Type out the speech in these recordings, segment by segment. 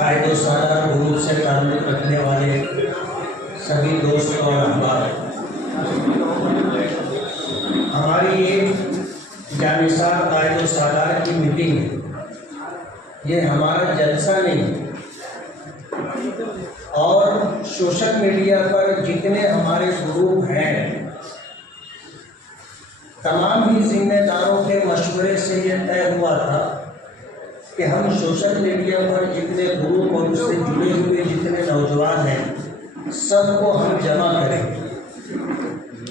कायदो सारा ग्रुप से ताल्लुक़ रखने वाले सभी दोस्त और अहबाब, हमारी ये जानिसार कायदो सालार की मीटिंग है। ये हमारा जलसा नहीं, और सोशल मीडिया पर जितने हमारे ग्रुप हैं, तमाम ही जिम्मेदारों के मशवरे से ये तय हुआ था कि हम सोशल मीडिया पर जितने ग्रुप और उससे जुड़े हुए जितने नौजवान हैं, सबको हम जमा करेंगे।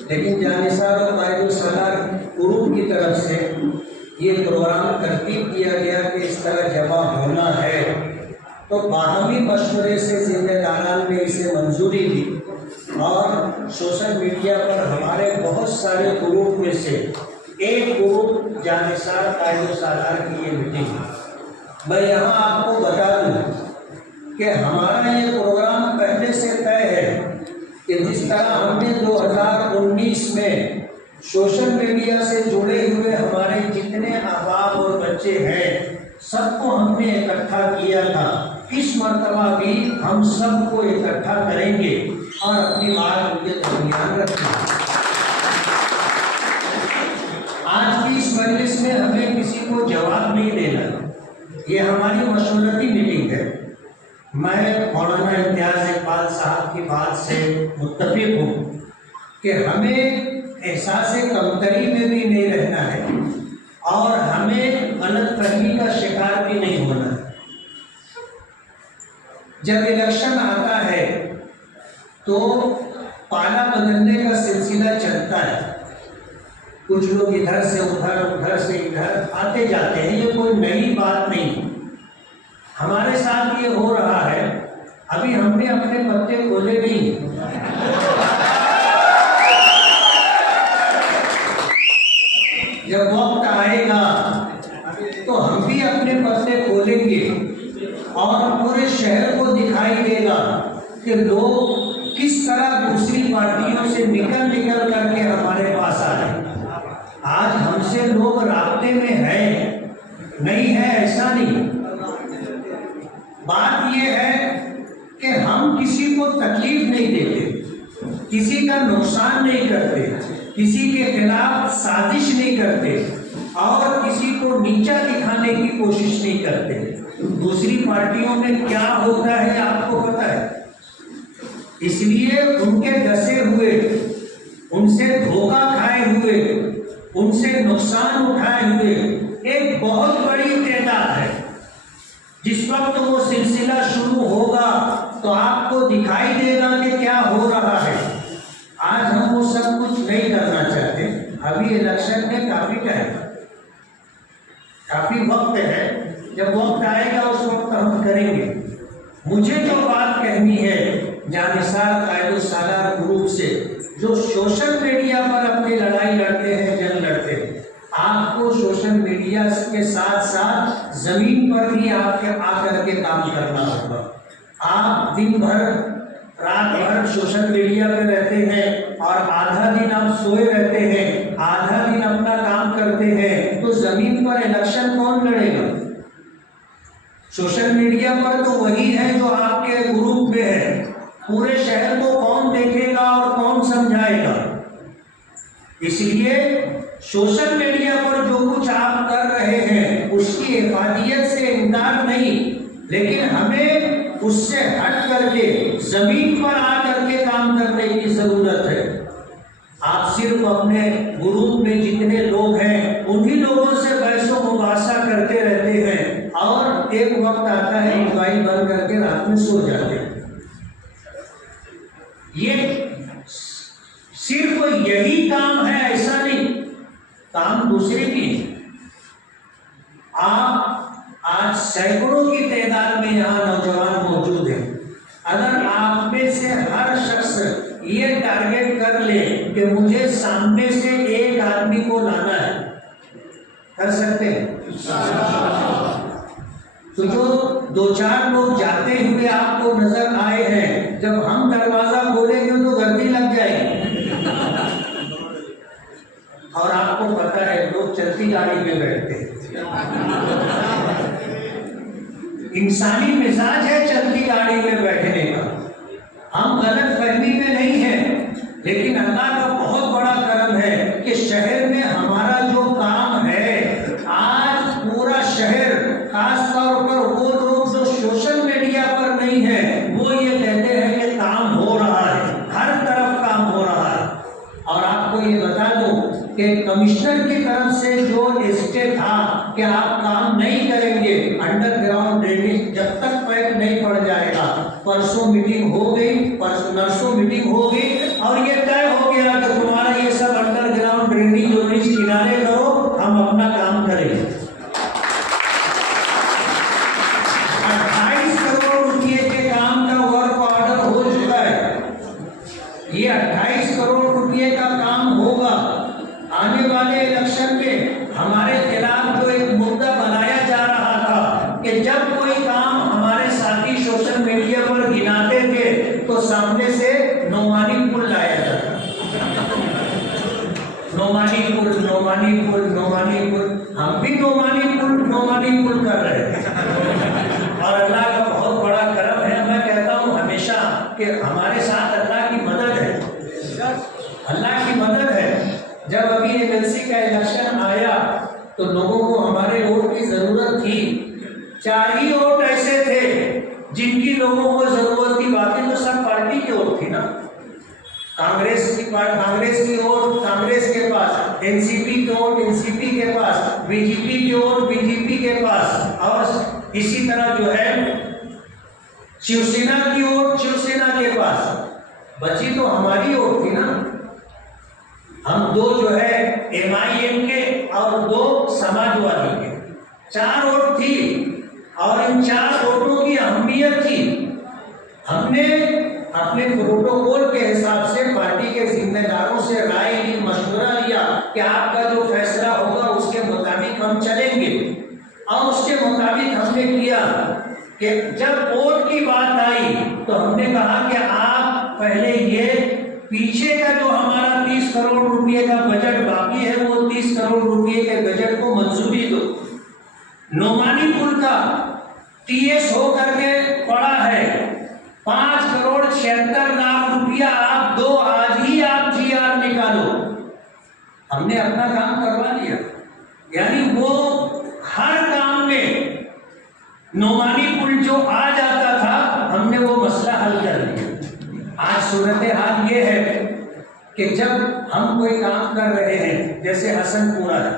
लेकिन जानिसार और कायदो सालार ग्रुप की तरफ से ये प्रोग्राम तरतीब किया गया कि इस तरह जमा होना है, तो बाहमी मशवरे से जिम्मेदारान ने इसे मंजूरी दी और सोशल मीडिया पर हमारे बहुत सारे ग्रुप में से एक ग्रुप जानिसार कायदो सालार की ये मीटिंग है। मैं यहाँ आपको बता दूँ कि हमारा ये प्रोग्राम पहले से तय है कि जिस तरह हमने 2019 में सोशल मीडिया से जुड़े हुए हमारे जितने अहबाब और बच्चे हैं, सबको हमने इकट्ठा किया था, इस मर्तबा भी हम सबको इकट्ठा करेंगे और अपनी बात उनके दरमियान रखेंगे। आज की इस मजलिस में हमें किसी को जवाब नहीं देना, ये हमारी मशवरती मीटिंग है। मैं मौलाना इम्तियाज इकबाल साहब की बात से मुत्तफिक हूँ कि हमें एहसास कमतरी में भी नहीं रहना है और हमें गलतफहमी का शिकार भी नहीं होना है। जब इलेक्शन आता है तो पाला बदलने का सिलसिला चलता है, कुछ लोग इधर से उधर, उधर से इधर आते जाते हैं, ये कोई नई बात नहीं। हमारे साथ ये हो रहा है, अभी हमने अपने पत्ते खोले नहीं। जब वक्त आएगा तो हम भी अपने पत्ते खोलेंगे और पूरे शहर को दिखाई देगा कि लोग किस तरह दूसरी पार्टियों से निकल करके हमारे पास आ रहे हैं। आज हमसे लोग रास्ते में है, नहीं है ऐसा नहीं। बात यह है कि हम किसी को तकलीफ नहीं देते, किसी का नुकसान नहीं करते, किसी के खिलाफ साजिश नहीं करते और किसी को नीचा दिखाने की कोशिश नहीं करते। दूसरी पार्टियों में क्या होता है आपको पता है, इसलिए उनके डसे हुए, उनसे धोखा खाए हुए, उनसे नुकसान उठाए हुए एक बहुत बड़ी तादाद है। जिस वक्त वो सिलसिला शुरू होगा तो आपको दिखाई देगा कि क्या हो रहा है। आज हम वो सब कुछ नहीं करना चाहते, अभी इलेक्शन में काफी टाइम, काफी वक्त है। जब वक्त आएगा उस वक्त हम करेंगे। मुझे जो बात कहनी है जानिसार कायदो सालार ग्रुप से, जो सोशल मीडिया पर अपनी लड़ाई लड़ते हैं, जंग लड़ते हैं, आपको सोशल मीडिया के साथ साथ जमीन पर भी आपके आकर के काम करना होगा। आप दिन भर रात भर सोशल मीडिया पे रहते हैं और आधा दिन आप सोए रहते हैं, आधा दिन अपना काम करते हैं, तो जमीन पर इलेक्शन कौन लड़ेगा? सोशल मीडिया पर तो वही है जो आपके ग्रुप में है। पूरे शहर को कौन देखेगा और कौन समझाएगा? इसलिए सोशल मीडिया पर जो कुछ आप कर रहे हैं उसकी हिफाजत से इनकार नहीं, लेकिन हमें उससे हट करके जमीन पर आ करके काम करने की जरूरत है। आप सिर्फ अपने ग्रुप में जितने लोग हैं उन्हीं लोगों से बहसो मुबासा करते रहते हैं और एक वक्त आता है मोबाइल बंद करके रात में सो जाते हैं। ये सिर्फ यही काम है ऐसा नहीं, काम दूसरे भी हैं। आप आज सैकड़ों की तादाद में यहाँ नौजवान मौजूद हैं। अगर आप में से हर शख्स ये टारगेट कर ले कि मुझे सामने से एक आदमी को लाना है, कर सकते हैं। तो जो दो चार लोग जाते हुए आपको नजर आए हैं, जब हम दरवाजा खोलेंगे तो गर्दी लग जाएगी। और आपको पता है लोग चलती गाड़ी में बैठते हैं, इंसानी मिजाज है चलती गाड़ी में बैठने का, हम गलत फहमी में नहीं हैं, लेकिन अल्लाह का बहुत बड़ा करम है कि शहर में हमारा जो काम है, आज पूरा शहर, खास तौर पर वो लोग जो सोशल मीडिया पर नहीं है, वो ये कहते हैं कि काम हो रहा है, हर तरफ काम हो रहा है। और आपको ये बता दूं कि कमिश्नर की तरफ से जो स्टे था कि आप काम नहीं करेंगे, अंडरग्राउंड ड्रेनेज जब तक पैक नहीं पड़ जाएगा। परसों मीटिंग हो गई, नरसों मीटिंग हो गई और ये तय हो गया कि तुम्हारा ये सब अंडरग्राउंड ड्रेनेज किनारे करो, हम अपना काम करेंगे। 28 करोड़ रुपए के काम का वर्क ऑर्डर हो चुका है। ये 28 करोड़ रुपए का काम होगा। आने वाले इलेक्शन में हमारे खिलाफ जो एक मुद्दा बनाया जा रहा था कि जब कोई काम हमारे साथी सोशल मीडिया पर गिनाते थे तो सामने से नोमानी पुल लाया जाता, नोमानी पुल, नोमानी पुल, नोमानी पुल। हम भी नोमानी पुल कर रहे हैं और अल्लाह का बहुत बड़ा करम है। मैं कहता हूँ हमेशा कि हमारे साथ अल्लाह की मदद है, अल्लाह की मदद है। जब अभी एमएलसी का इलेक्शन आया तो लोगों को हमारे वोट की जरूरत थी। 4 ही वोट ऐसे थे जिनकी लोगों को जरूरत थी, बाकी तो सब पार्टी की वोट थी ना। कांग्रेस की वोट कांग्रेस के पास, एनसीपी की वोट एनसीपी के पास, बीजेपी की वोट बीजेपी के पास, और इसी तरह जो है शिवसेना की वोट शिवसेना के पास। बची तो हमारी वोट थी ना। हम 2 जो है एमआईएम के और 2 समाजवादी के, 4 वोट थी और इन 4 वोटों की अहमियत थी। हमने अपने प्रोटोकॉल के हिसाब से पार्टी के जिम्मेदारों से राय ली, मशवरा लिया कि आपका जो फैसला होगा उसके मुताबिक हम चलेंगे। और उसके मुताबिक हमने किया कि जब वोट की बात आई तो हमने कहा कि आप पहले ये पीछे का जो हमारा 30 करोड़ रुपए का बजट बाकी है, वो 30 करोड़ रुपए के बजट को मंजूरी दो। नोमानी पुल का टीएस हो करके पड़ा है, 5 करोड़ 76 लाख रुपया आप दो, आज ही आप जीआर निकालो। हमने अपना काम करवा लिया। यानी वो हर काम में नोमानी पुल जो आ जाता था, हमने वो मसला हल कर लिया। आज सूरत हाल ये है कि जब हम कोई काम कर रहे हैं, जैसे हसनपुरा है,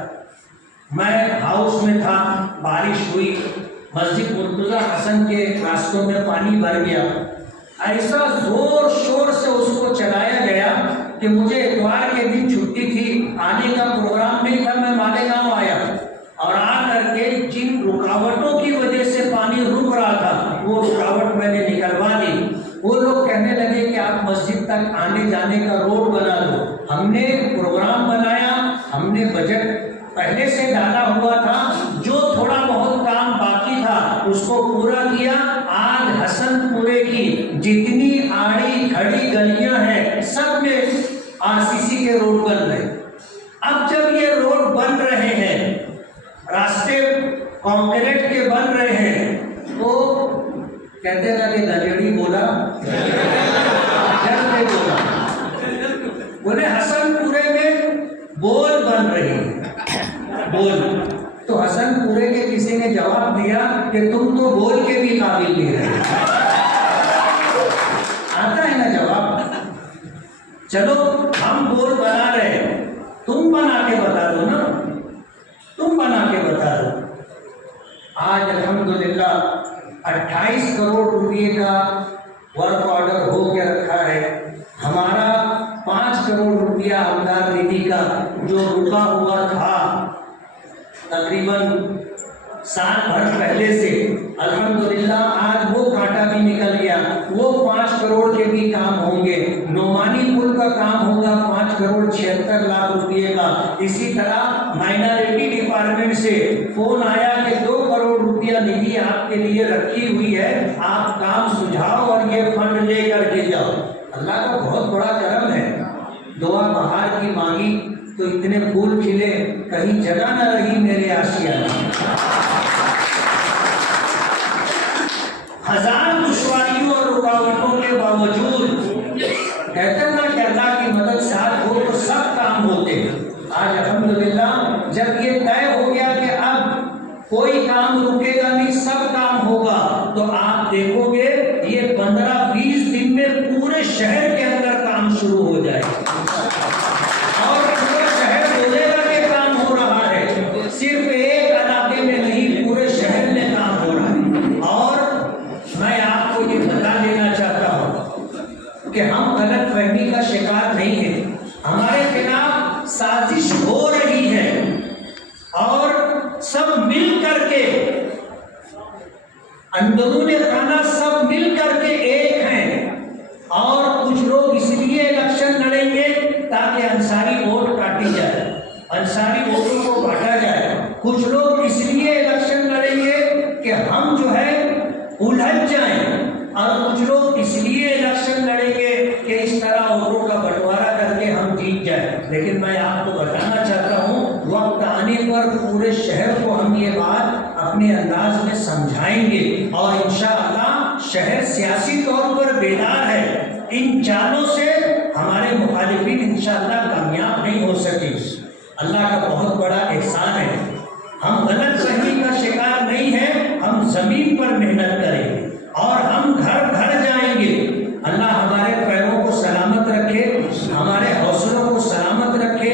मैं हाउस में था, बारिश हुई, मस्जिद मुर्तजा हसन के रास्तों में पानी भर गया। ऐसा जोर शोर से उसको चलाया गया कि मुझे इतवार के दिन छुट्टी थी, आने का प्रोग्राम नहीं था। मैं मालेगांव आया और आकर के जिन रुकावटों की वजह से पानी रुक रहा था, वो रुकावट मैंने निकलवा दी। वो लोग कहने लगे कि आप मस्जिद तक आने जाने का रोड बना दो। हमने प्रोग्राम बनाया, हमने बजट पहले से डाला हुआ था, जो थोड़ा बहुत काम बाकी था उसको पूरा किया। आज हसनपुरे की जितनी आड़ी खड़ी गलियां हैं, सब में आरसीसी के रोड बन रहे। अब जब ये रोड बन रहे हैं, रास्ते कंक्रीट के बन रहे हैं, तो कहते ना कि गजड़ी बोला जब बोला, बोले हसनपुरे में बोल बन रही है, बोल। तो हसनपुरे के किसी ने जवाब दिया कि तुम तो बोल के भी काबिल नहीं रहे। आता है ना जवाब। चलो हम बोल बना रहे, तुम बना के बता दो ना, तुम बना के बता दो। आज अल्हम्दुलिल्लाह 28 करोड़ रुपए का वर्क ऑर्डर हो के रखा है। हमारा 5 करोड़ रुपया आमदार निधि का जो रुका हुआ था, तकरीबन साल भर पहले से, अल्हम्दुलिल्लाह आज वो कांटा भी निकल गया। वो 5 करोड़ के भी काम होंगे। नोमानी पुल का काम होगा 5 करोड़ 76 लाख रुपए का। इसी तरह माइनॉरिटी डिपार्टमेंट से फोन आया कि 2 करोड़ रुपया निधि आपके लिए रखी हुई है, आप काम सुझाओ और ये फंड लेकर के जाओ। अल्लाह का बहुत बड़ा करम है। दुआ बहार की मांगी तो इतने फूल खिले, कहीं जगह न रही मेरे आशिया में। कहते हैं ना कि अल्लाह की मदद साथ हो तो सब काम होते हैं। आज अल्हम्दुलिल्लाह जब ये तय हो गया कि अब कोई काम रुकेगा नहीं, सब काम होगा, तो आप देखोगे ये 15-20 दिन में पूरे शहर के अंदर काम शुरू हो जाएगा और पूरा शहर बोलेगा कि काम हो रहा है। सिर्फ एक इलाके में नहीं, पूरे शहर में काम हो रहा है। और मैं आपको ये बता देना चाहता हूँ कि हम गलत फहमी का शिकार नहीं है। हमारे खिलाफ साजिश हो रही है और सब मिल करके अंदरूनी खाना सब मिल करके एक हैं। और कुछ लोग इसलिए इलेक्शन लड़ेंगे ताकि अंसारी वोट काटी जाए, अंसारी वोटों को बांटा जाए। कुछ लोग इसलिए इलेक्शन लड़ेंगे कि हम जो है उलझ जाएं, और कुछ लोग इसलिए इलेक्शन लड़ेंगे कि इस तरह वोटों का बंटवारा करके हम जीत जाए। लेकिन मैं आपको बताना चाहता हूँ, वक्त आने पर पूरे शहर को हम ये बात अपने अंदाज में समझाएंगे और इंशाअल्लाह शहर सियासी तौर पर बेदार है। इन चालों से हमारे मुखालिफिन इंशाअल्लाह कामयाब नहीं हो सके। अल्लाह का बहुत बड़ा एहसान है। हम गलत फहमी का शिकार नहीं है, हम जमीन पर मेहनत करेंगे और हम घर घर जाएंगे। अल्लाह हमारे पैरों को सलामत रखे, हमारे हौसलों को सलामत रखे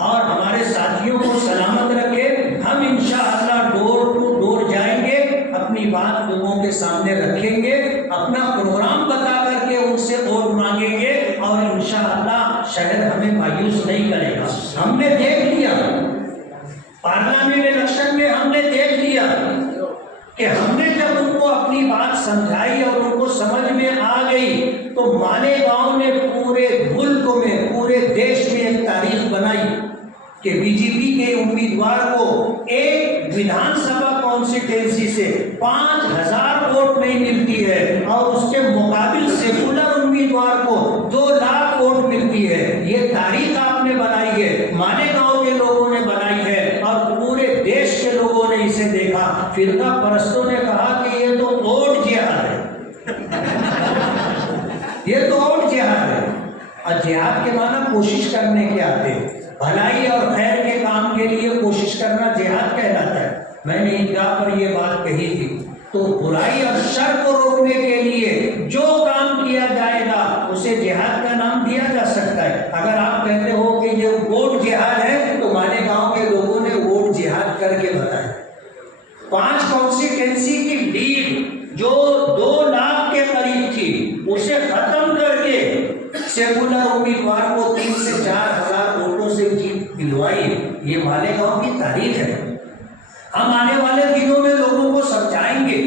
और हमारे साथियों को सलामत रखे। हम इंशाअल्लाह डोर टू डोर जाएंगे, अपनी बात लोगों के सामने रखेंगे, अपना प्रोग्राम बता करके उनसे वोट मांगेंगे और इंशाअल्लाह शहर हमें मायूस नहीं करेगा। हमने देख लिया पार्लियामेंट इलेक्शन में, हमने देख लिया कि हमने जब उनको अपनी बात समझाई और उनको समझ में आ गई तो मालेगांव ने पूरे मुल्क में, पूरे देश में एक तारीख बनाई कि बीजेपी के उम्मीदवार को एक विधानसभा कॉन्स्टिट्यूंसी से 5000 वोट नहीं मिलती है और उसके मुकाबिल सेकुलर उम्मीदवार को 2 लाख वोट मिलती है। ये तारीख आपने बनाई है, मालेगांव के लोगों ने बनाई है और पूरे देश के लोगों ने इसे देखा। फिरका परस्तों ने कहा कि ये तो वोट जिहाद है ये तो वोट जिहाद है। और जिहाद के माना कोशिश करने के आते हैं, भलाई और खैर के काम के लिए कोशिश करना जिहाद कहलाता है। मैंने ईदगाह पर यह बात कही थी। तो बुराई और शर को रोकने के लिए जो काम किया जाएगा उसे जिहाद का नाम दिया जा सकता है। अगर आप कहते हो कि ये वोट जिहाद है तो मालेगांव के लोगों ने वोट जिहाद करके बताया। 5 कॉन्स्टिट्यूंसी की लीड जो 2 लाख के करीब थी उसे खत्म करके सेकुलर उम्मीदवार को 3 से 4 हजार वोटों से जीत दिलवाई। ये मालेगांव की तारीख है। हम आने वाले दिनों में लोगों को समझाएंगे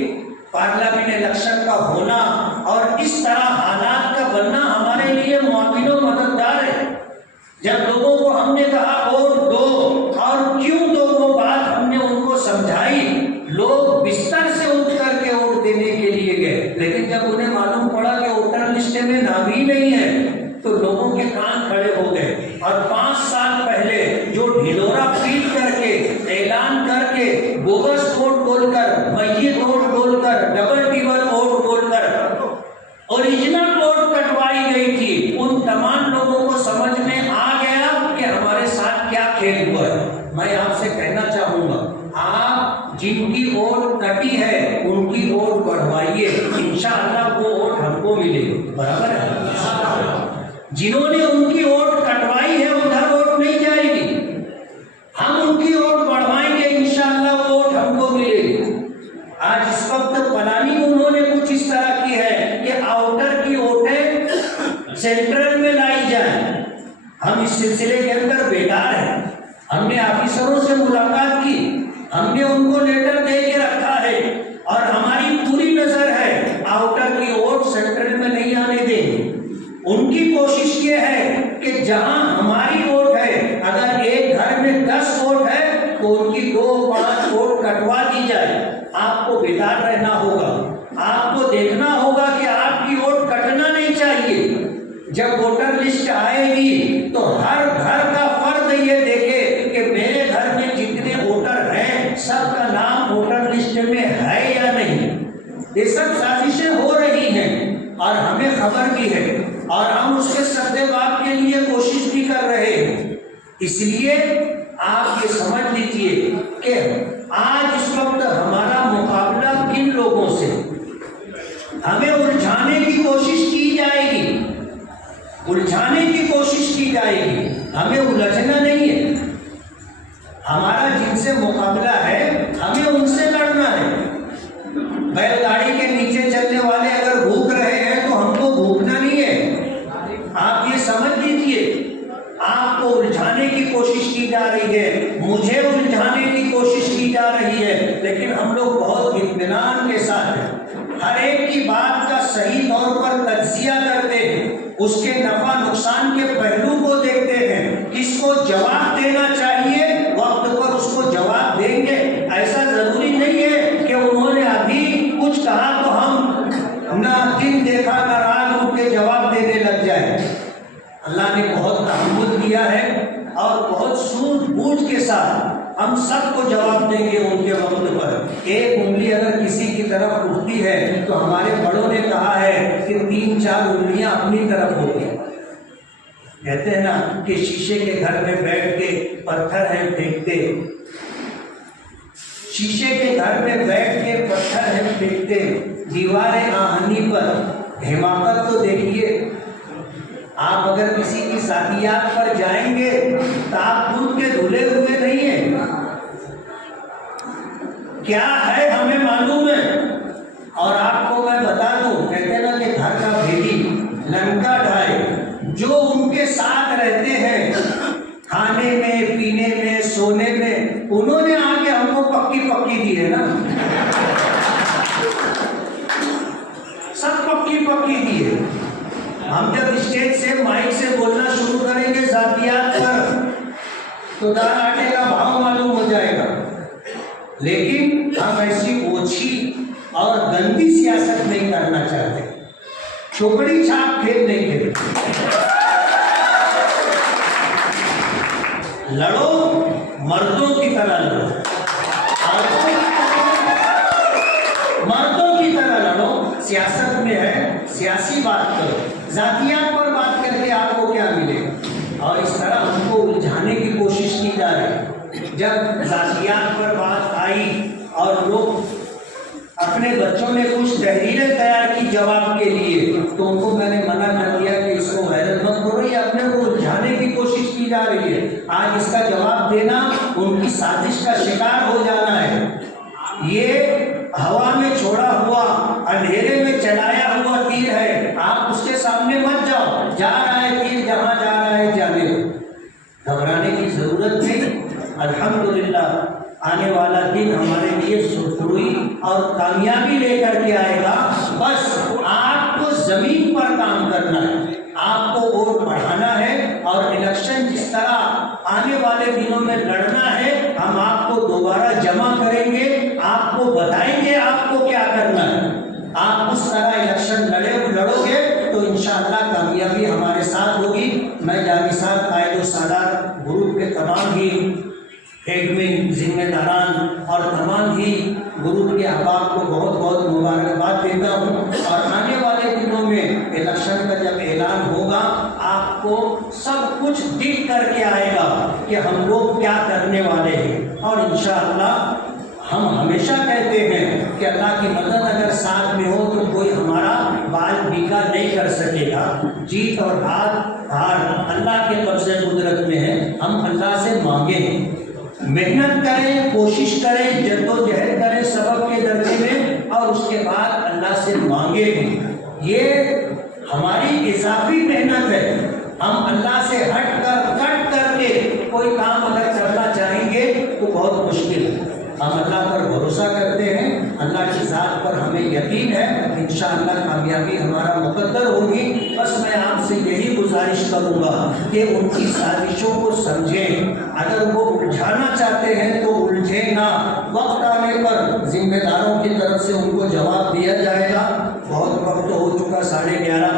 पार्लियामेंट इलेक्शन का होना और इस तरह हालात का बनना हमारे लिए मुआविन और मददगार है। जब लोगों को हमने कहा वोट दो और क्यों दो, वो बात हमने उनको समझाई, लोग बिस्तर से उठ करके वोट देने के लिए गए। लेकिन जब उन्हें मालूम पड़ा कि वोटर लिस्ट में नाम ही नहीं है तो लोगों के कान खड़े हो गए। और 5 साल पहले जो ढिंढोरा पीट करके, ऐलान करके, बोगस वोट बोलकर, मस्जिद वोट बोलकर, डबल टिबल वोट बोलकर ओरिजिनल वोट कटवाई गई थी, उन तमाम लोगों को समझ में आ गया कि हमारे साथ क्या खेल हुआ है। मैं आपसे कहना चाहूंगा, आप जिनकी वोट कटी है उनकी वोट बढ़वाइए, इंशाअल्लाह वो वोट हमको मिलेगी। बराबर है? जिन्होंने उनकी वोट कटवाई है उधर वोट नहीं जाएगी, हम उनकी वोट बढ़वाएंगे, इंशाअल्लाह वोट हमको मिलेगी। आज इस वक्त प्लानिंग उन्होंने कुछ इस तरह की है कि आउटर की वोटें सेंट्रल में लाई जाए। हम इस सिलसिले के अंदर बेदार हैं। हमने ऑफिसरों से मुलाकात की, हमने उनको लेटर दे के रखा है और हमारी पूरी नजर है आउटर की वोट सेंट्रल में नहीं आने देंगे। उनकी कोशिश ये है कि जहां हमारी वोट है, अगर एक घर में 10 वोट है तो उनकी 2-5 वोट कटवा दी जाए। आपको बेदार रहना होगा, आपको देखना होगा कि आपकी वोट कटना नहीं चाहिए। जब वोटर लिस्ट आएगी तो हर घर का फर्द ये देखे कि मेरे घर में जितने वोटर हैं सबका नाम वोटर लिस्ट में है या नहीं। ये सब साजिशें हो रही हैं और हमें खबर भी है और हम उसके सत्यवाद के लिए कोशिश भी कर रहे हैं। इसलिए आप ये समझ लीजिए कि आज इस वक्त हमारा मुकाबला किन लोगों से, हमें उलझाने की कोशिश की जाएगी, उलझाने की कोशिश की जाएगी, हमें उलझना नहीं है। हमारा जिनसे मुकाबला है हमें उनसे लड़ना है। बैलगाड़ी के नीचे चलने वाले अगर भूख रहे हैं तो हमको भूखना नहीं है। आप ये समझ लीजिए, आपको उलझाने की कोशिश की जा रही है, मुझे उलझाने की कोशिश की जा रही है, लेकिन हम लोग बहुत इत्मीनान के साथ हैं। हर एक की बात का सही तौर पर तज्जिया करते हैं, उसके नफा नुकसान के पहलू को देखते हैं, किसको जवाब देना चाहिए वक्त पर उसको जवाब देंगे। ऐसा जरूरी नहीं है कि उन्होंने अभी कुछ कहा तो हम ना दिन देखा ना रात उनके जवाब देने लग जाए। अल्लाह ने बहुत तहम्मुल दिया है और बहुत सूझबूझ के साथ हम सबको जवाब देंगे उनके वक्त पर। एक उंगली अगर किसी की तरफ उठती है तो हमारे बड़ों ने कहा है कि 3-4 उंगलियां अपनी तरफ होती हैं। कहते हैं ना कि शीशे के घर में बैठ के पत्थर है फेंकते, शीशे के घर में बैठ के पत्थर है फेंकते, दीवारें आहनी पर हिमाकत तो देखिए। आप अगर किसी की शादियात पर जाएंगे तो आप दूध के धुले हुए नहीं है, क्या है हमें मालूम है। और आपको मैं बता दूं, कहते ना कि घर का भेदी लंका ढाए, जो उनके साथ रहते हैं खाने में पीने में सोने में, उन्होंने आके हमको पक्की पक्की दी है ना, सब पक्की पक्की दी है। हम जब स्टेज से माइक से बोलना शुरू करेंगे जातियात पर तो दाल आटे का भाव मालूम हो जाएगा, लेकिन हम ऐसी ओछी और गंदी सियासत नहीं करना चाहते, छोकड़ी छाप खेल नहीं खेलते। लड़ो, मर्दों की तरह लड़ो, मर्दों की तरह लड़ो। सियासत में है सियासी बात करो, जातियात पर बात करके आपको क्या मिलेगा। और इस तरह हमको उलझाने की कोशिश की जा रही है। जब जातियात पर बात आई और लोग अपने बच्चों ने कुछ तहरीरें तैयार की जवाब के लिए, तो उनको मैंने मना कर दिया कि इसको हैरत मत करो, ये अपने को उलझाने की कोशिश की जा रही है। आज इसका जवाब देना उनकी साजिश का शिकार हो जाना है। ये हवा में छोड़ा हुआ अंधेरे में चलाया हुआ तीर है, आप उसके सामने मत जाओ, जा रहा है तीर जहां जा रहा है जाने दो, घबराने की जरूरत नहीं। अल्हम्दुलिल्लाह आने वाला दिन हमारे लिए सुरखरुई और कामयाबी लेकर के आएगा। बस आपको जमीन पर काम करना है, आपको वोट बढ़ाना है और इलेक्शन जिस तरह आने वाले दिनों में लड़ना है, हम आपको दोबारा जमा करेंगे, आपको बताएंगे आपको क्या करना है। आप उस तरह इलेक्शन लड़ोगे तो इंशाअल्लाह कामयाबी हमारे साथ होगी। मैं जानी साहब कायदो सादात ग्रुप के तमाम ही एडमिन जिम्मेदारान और तमाम ही ग्रुप के अहबाब को बहुत बहुत मुबारकबाद देता हूँ। और आने वाले दिनों में इलेक्शन का जब ऐलान होगा आपको सब कुछ दिख करके आएगा कि हम लोग क्या करने वाले हैं। और इंशाअल्लाह हम हमेशा कहते हैं कि अल्लाह की मदद अगर साथ में हो तो कोई हमारा बाल बीका नहीं कर सकेगा। जीत और हार अल्लाह के कब्ज़े कुदरत में है। हम अल्लाह से मांगें, मेहनत करें, कोशिश करें, जद्दोजहद करें सबक के दर्जे में, और उसके बाद अल्लाह से मांगे भी। ये हमारी इजाफी मेहनत है। हम अल्लाह से हट करके कोई काम अगर करना चाहेंगे तो बहुत मुश्किल है। हम अल्लाह पर भरोसा करते हैं, अल्लाह की ज़ात पर हमें यकीन है, इंशाअल्लाह कामयाबी हमारा मुकद्दर होगी। बस मैं आपसे यही गुजारिश करूँगा कि उनकी साजिशों को समझें। अगर वो उलझाना चाहते हैं तो उलझे ना, वक्त आने पर जिम्मेदारों की तरफ से उनको जवाब दिया जाएगा। बहुत वक्त हो चुका 11:30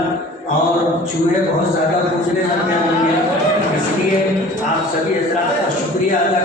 और चूहे बहुत ज़्यादा पूछने लग गए होंगे, इसलिए आप सभी हज़रात का शुक्रिया अदा